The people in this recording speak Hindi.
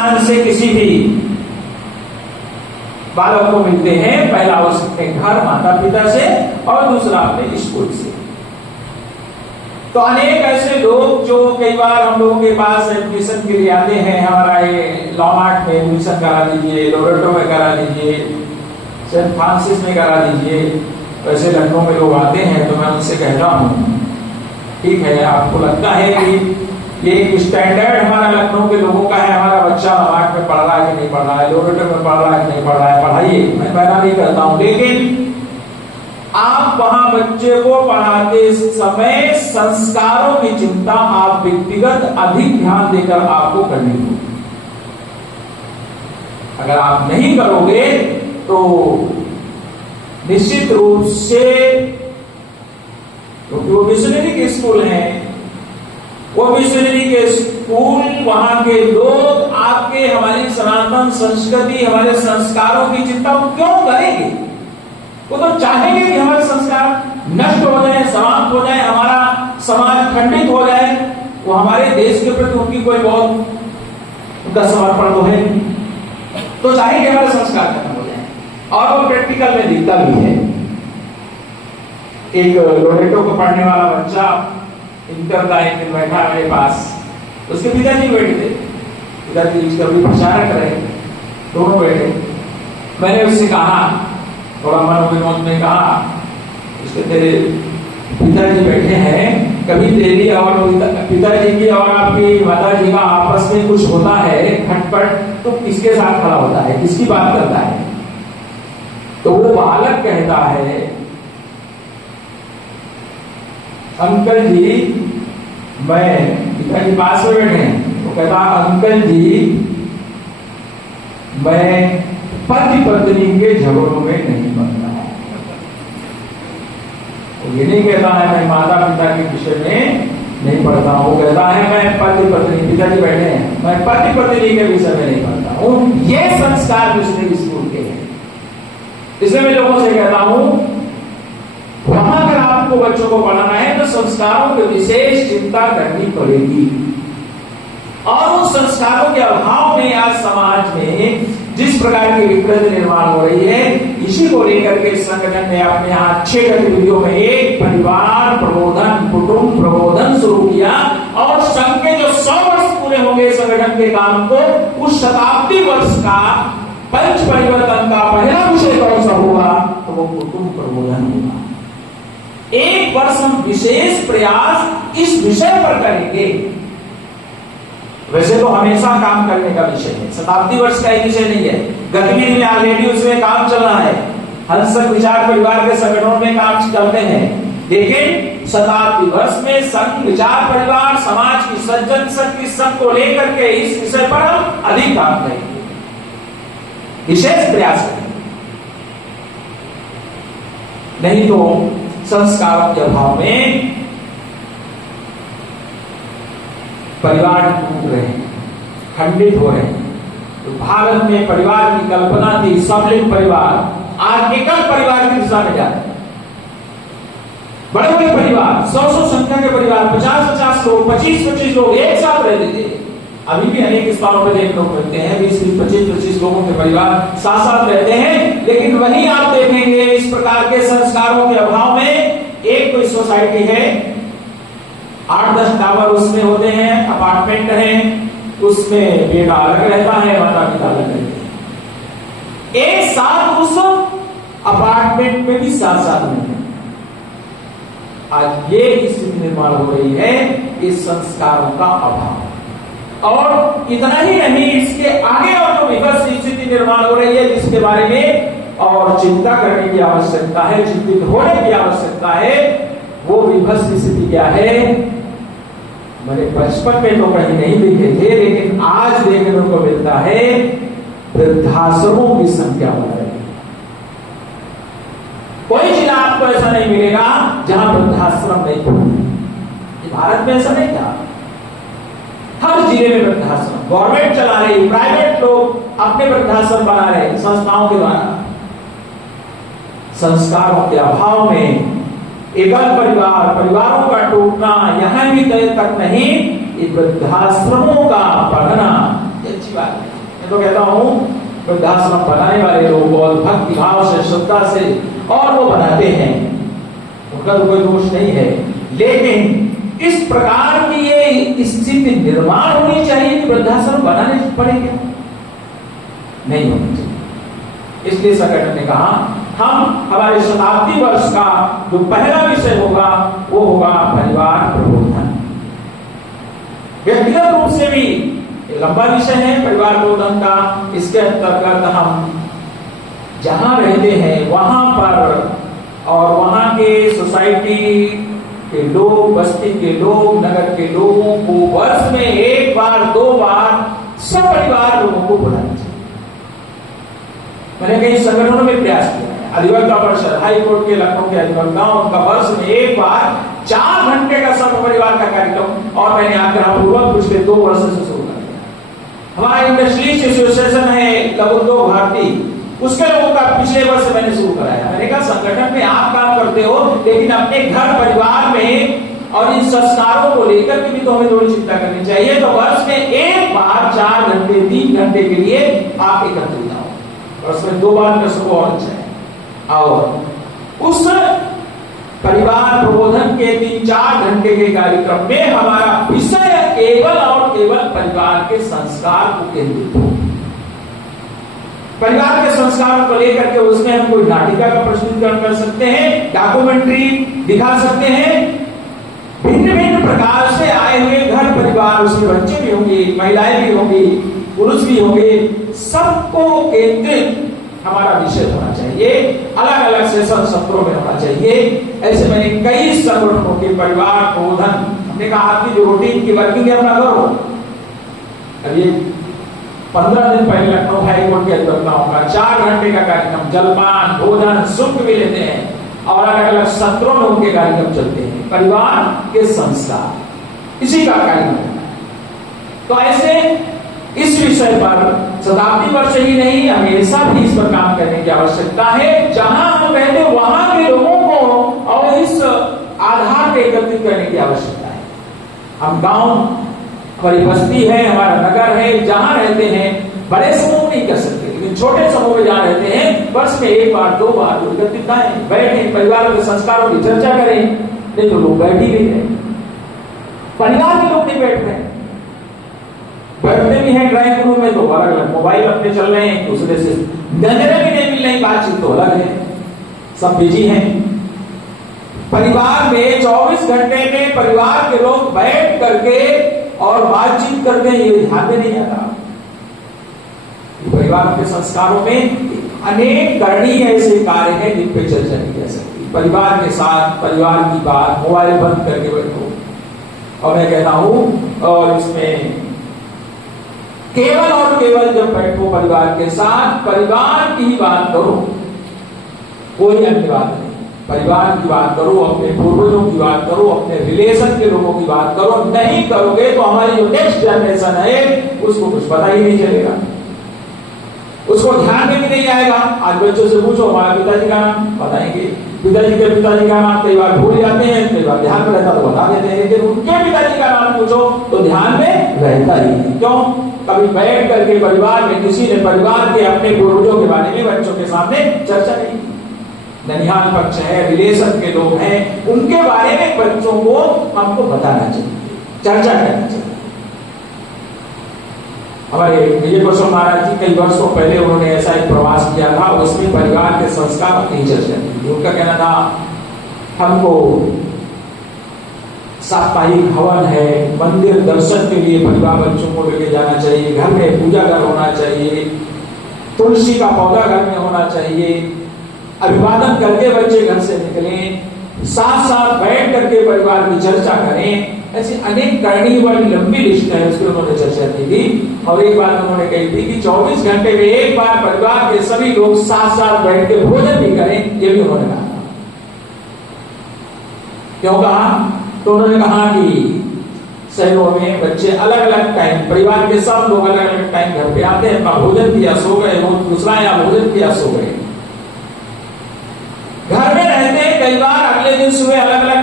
स्थान से किसी भी बालक को मिलते हैं। पहला उसके घर माता पिता से और दूसरा अपने स्कूल से। तो अनेक ऐसे लोग जो कई बार हम लोगों के पास एडमिशन के लिए आते हैं, हमारा ये लॉमार्ट में एडमिशन करा दीजिए, लोरेटो में करा दीजिए, सेंट फ्रांसिस में करा दीजिए, वैसे लखनऊ में लोग आते हैं। तो मैं उनसे कहता हूँ ठीक है, आपको लगता है कि ये एक स्टैंडर्ड हमारा लखनऊ के लोगों का है, हमारा बच्चा लॉमार्ट में पढ़ रहा है कि नहीं पढ़ रहा है, लोरेटो में पढ़ रहा है कि नहीं पढ़ रहा है, पढ़ाइए, मैं मना नहीं करता हूँ। लेकिन आप वहां बच्चे को पढ़ाते समय संस्कारों की चिंता आप व्यक्तिगत अधिक ध्यान देकर आपको करनी होगी। अगर आप नहीं करोगे तो निश्चित रूप से, क्योंकि वो मिशनरी के स्कूल हैं, वो मिशनरी के स्कूल, वहां के लोग आपके हमारी सनातन संस्कृति, हमारे संस्कारों की चिंता क्यों करेंगे? वो तो चाहेंगे कि हमारे संस्कार नष्ट हो जाए, समाप्त हो जाए, हमारा समाज खंडित हो जाए। वो हमारे देश के प्रति उनकी कोई बहुत उनका समर्पण तो है नहीं, तो चाहेंगे हमारे संस्कार खत्म हो जाए। और वो प्रैक्टिकल में दिखता भी है। एक लोरेटो को पढ़ने वाला बच्चा इंटर का एक दिन बैठा मेरे पास, उसके पिताजी बैठे थे, पिताजी उसका भी प्रचारक रहे, दोनों बैठे। मैंने उससे कहा, थोड़ा मनोविनोद में कहा, उसके तेरे पिताजी बैठे हैं, कभी तेरी और पिताजी की और आपकी माताजी का आपस में कुछ होता है खटपट, तो किसके साथ खड़ा होता है, किसकी बात करता है? तो वो बालक कहता है, अंकल जी, मैं, पिताजी पास में बैठे हैं, वो कहता अंकल जी, मैं पति पत्नी के झगड़ों में नहीं बनता है। वो ये नहीं कहता है मैं माता पिता के विषय में नहीं पढ़ता हूँ, वो कहता है मैं पति पत्नी, पिताजी बैठे हैं, मैं पति पत्नी के विषय में नहीं पढ़ता हूँ। ये संस्कार मिशनरी स्कूल के हैं। इसलिए मैं लोगों से कहता हूँ, वहां अगर आपको बच्चों को पढ़ाना है तो संस्कारों की विशेष चिंता करनी पड़ेगी। और उन संस्कारों के अभाव में आज समाज में जिस प्रकार की विकृति निर्माण हो रही है, इसी को लेकर के संगठन ने अपने यहाँ 6 गतिविधियों में एक परिवार प्रबोधन, कुटुंब प्रबोधन शुरू किया। और संघ के जो 100 वर्ष पूरे होंगे संगठन के काम को, उस शताब्दी वर्ष का पंच परिवर्तन का पहला विषय कौन सा होगा? तो वो कुटुंब प्रबोधन होगा। 1 वर्ष हम विशेष प्रयास इस विषय पर करेंगे। वैसे तो हमेशा काम करने का विषय है, शताब्दी वर्ष का एक विषय नहीं है। गतिविधि में ऑलरेडी उसमें काम चल रहा है, हंसक विचार परिवार के संगठनों में काम चलते हैं। लेकिन शताब्दी वर्ष में संघ विचार परिवार समाज की सज्जन शक्ति सबको लेकर के इस विषय पर हम अधिक काम करेंगे, विशेष प्रयास करेंगे। नहीं तो संस्कारों के अभाव में परिवार टूट रहे हैं, खंडित हो रहे हैं। तो भारत में परिवार की कल्पना थी, सबलिंग परिवार, आज एकल परिवार की दिशा में जाते हैं। बड़े बड़े परिवार, 100 संख्या के परिवार, 50-50 लोग, 25-25 लोग एक साथ रहते थे। अभी भी अनेक स्थानों पर एक लोग रहते हैं, 20-25 लोगों के परिवार साथ साथ रहते हैं। लेकिन वहीं आप देखेंगे इस प्रकार के संस्कारों के अभाव में एक कोई सोसाइटी है, 8-10 टावर उसमें होते हैं, अपार्टमेंट हैं, उसमें बेटा अलग रहता है, माता पिता अलग रहते हैं। एक साथ उस अपार्टमेंट में भी साथ साथ रहते हैं। आज ये स्थिति निर्माण हो रही है, इस संस्कारों का अभाव। और इतना ही नहीं, इसके आगे और जो विभत्स स्थिति निर्माण हो रही है, जिसके बारे में और चिंता करने की आवश्यकता है, चिंतित होने की आवश्यकता है, वो विभत्स स्थिति क्या है? मैंने बचपन में तो कहीं नहीं देखे थे, लेकिन आज देखने को मिलता है, वृद्धाश्रमों की संख्या बढ़ रही है। कोई जिला आपको ऐसा नहीं मिलेगा जहां वृद्धाश्रम नहीं होगा। भारत में ऐसा नहीं था, हर जिले में वृद्धाश्रम गवर्नमेंट चला रही, प्राइवेट लोग अपने वृद्धाश्रम बना रहे संस्थाओं के द्वारा। संस्कारों के अभाव में एकल परिवार, परिवारों का टूटना, यहां भी तय तक नहीं, वृद्धाश्रमों का बढ़ना, अच्छी बात नहीं। मैं तो कहता हूँ वृद्धाश्रम बनाने वाले लोग बहुत भक्ति भाव से, श्रद्धा से और वो बनाते हैं, उनका तो कोई दोष नहीं है, लेकिन इस प्रकार की ये स्थिति निर्माण होनी चाहिए कि वृद्धाश्रम बनाने पड़ेगा, नहीं होनी चाहिए। इसलिए संगठन ने कहा हम हमारे शताब्दी वर्ष का जो पहला विषय होगा वो होगा परिवार प्रबोधन। व्यक्तिगत रूप से भी लंबा विषय है परिवार प्रबोधन का। इसके अंतर्गत हम जहां रहते हैं वहां पर और वहां के सोसाइटी के लोग, बस्ती के लोग, नगर के लोगों को वर्ष में एक बार, 2 बार सब परिवार लोगों को बुलाना चाहिए। मैंने कई संगठनों में प्रयास किया है। अधिवक्ता परिषद, हाई कोर्ट के लखनऊ के अधिवक्ताओं, उनका वर्ष में एक बार 4 घंटे का सब परिवार का कार्यक्रम, और मैंने आग्रह पूर्वक पिछले 2 वर्ष से शुरू कर दिया। हमारा इंडस्ट्रीज एसोसिएशन है लघु उद्योग भारती, उसके लोगों का पिछले वर्ष मैंने शुरू कराया। मैंने कहा संगठन में आप काम करते हो, लेकिन अपने घर परिवार में और इन संस्कारों को लेकर के भी तो हमें थोड़ी चिंता करनी चाहिए। तो वर्ष में एक बार 4 घंटे 3 घंटे के लिए आप एकत्रित आओ, वर्ष में 2 बार कर सको और अच्छा है। और उस परिवार प्रबोधन के 3-4 घंटे के कार्यक्रम में हमारा विषय केवल और केवल परिवार के संस्कार को केंद्रित हो। परिवार के संस्कारों को लेकर के उसमें हम कोई नाटिका का प्रस्तुतिकरण कर सकते हैं, डॉक्यूमेंट्री दिखा सकते हैं, भिन्न भिन्न प्रकार से आए हुए घर परिवार, उसमें बच्चे भी होंगे, महिलाएं भी होंगी, पुरुष भी होंगे, सबको केंद्रित हमारा विषय होना चाहिए। अलग अलग सेशन सत्रों में होना चाहिए। ऐसे मैंने कई संगठनों के परिवार प्रबोधन, हमने कहा आपकी जो रूटीन की वर्किंग है अपना करो। अभी 15 दिन पहले लखनऊ हाई कोर्ट के अधिवक्ताओं का 4 घंटे का कार्यक्रम, जलपान, भोजन, शुल्क भी लेते हैं और अलग अलग सत्रों में उनके कार्यक्रम चलते हैं। परिवार के संस्कार, इसी का कार्यक्रम। तो ऐसे इस विषय पर शताब्दी वर्ष ही नहीं, हमेशा भी इस पर काम करने की आवश्यकता है। जहां हम रहते हैं वहां के लोगों को और इस आधार पे एकत्रित करने की आवश्यकता है। हम गांव, हमारी बस्ती है, हमारा नगर है, जहां रहते हैं बड़े समूह नहीं कर सकते, लेकिन छोटे समूह में जहां रहते हैं वर्ष में एक बार 2 बार एकत्रित आए, बैठे, परिवार के संस्कारों की चर्चा करें। नहीं तो लोग बैठ ही नहीं रहे, परिवार के लोग नहीं बैठ रहे, बैठते भी हैं ड्राइंग रूम में तो अलग अलग मोबाइल अपने चल रहे हैं, दूसरे से नजरें भी नहीं मिल रही, बातचीत तो अलग है, सब बिजी हैं। परिवार में 24 घंटे में परिवार के लोग बैठ करके और बातचीत करते हैं, ये ध्यान में नहीं आता। परिवार के संस्कारों में अनेक करणीय ऐसे कार्य हैं जिन पे चर्चा की जा सकती। परिवार के साथ परिवार की बात, मोबाइल बंद करके बैठो, और मैं कहता हूं और इसमें केवल और केवल जब बैठो परिवार के साथ, परिवार की ही बात करो, कोई अन्य बात नहीं। परिवार की बात करो, अपने पूर्वजों की बात करो, अपने रिलेशन के लोगों की बात करो। नहीं करोगे तो हमारी जो नेक्स्ट जनरेशन है उसको कुछ पता ही नहीं चलेगा, उसको ध्यान में भी नहीं आएगा। आज बच्चों से पूछो हमारे पिताजी का नाम बताएंगे, पिताजी के पिताजी का नाम कई बार भूल जाते हैं, कई बार ध्यान में रहता तो बता देते हैं, लेकिन उनके पिताजी का नाम पूछो तो ध्यान में रहता ही नहीं। क्यों? कभी बैठ करके परिवार में किसी ने परिवार के अपने पूर्वजों के बारे में बच्चों के सामने चर्चा नहीं की। ननिहाल पक्ष है, रिलेशन के लोग हैं, उनके बारे में बच्चों को हमको बताना चाहिए, चर्चा करना चाहिए। हमारे विजय कुसुम महाराज जी कई वर्षों पहले उन्होंने ऐसा एक प्रवास किया था, उसमें परिवार के संस्कार की चर्चा की। उनका कहना था हमको साप्ताहिक हवन है, मंदिर दर्शन के लिए परिवार बच्चों को लेके जाना चाहिए, घर में पूजा घर होना चाहिए, तुलसी का पौधा घर में होना चाहिए, अभिवादन करके बच्चे घर से निकलें, साथ साथ बैठ करके परिवार की चर्चा करें। ऐसी अनेक करणीय वाली लंबी लिस्ट है, उसकी उन्होंने चर्चा की थी। और एक बात उन्होंने कही थी कि 24 घंटे में एक बार परिवार के सभी लोग साथ साथ बैठ के भोजन भी करें, ये भी उन्होंने कहा। क्यों कहा? तो उन्होंने कहा कि शहरों में बच्चे अलग अलग टाइम, परिवार के सब लोग अलग अलग टाइम घर पे आते हैं, अपना भोजन किया सो गए, वो दूसरा या भोजन किया सो गए। घर में रहते हैं, कई बार अगले दिन सुबह अलग अलग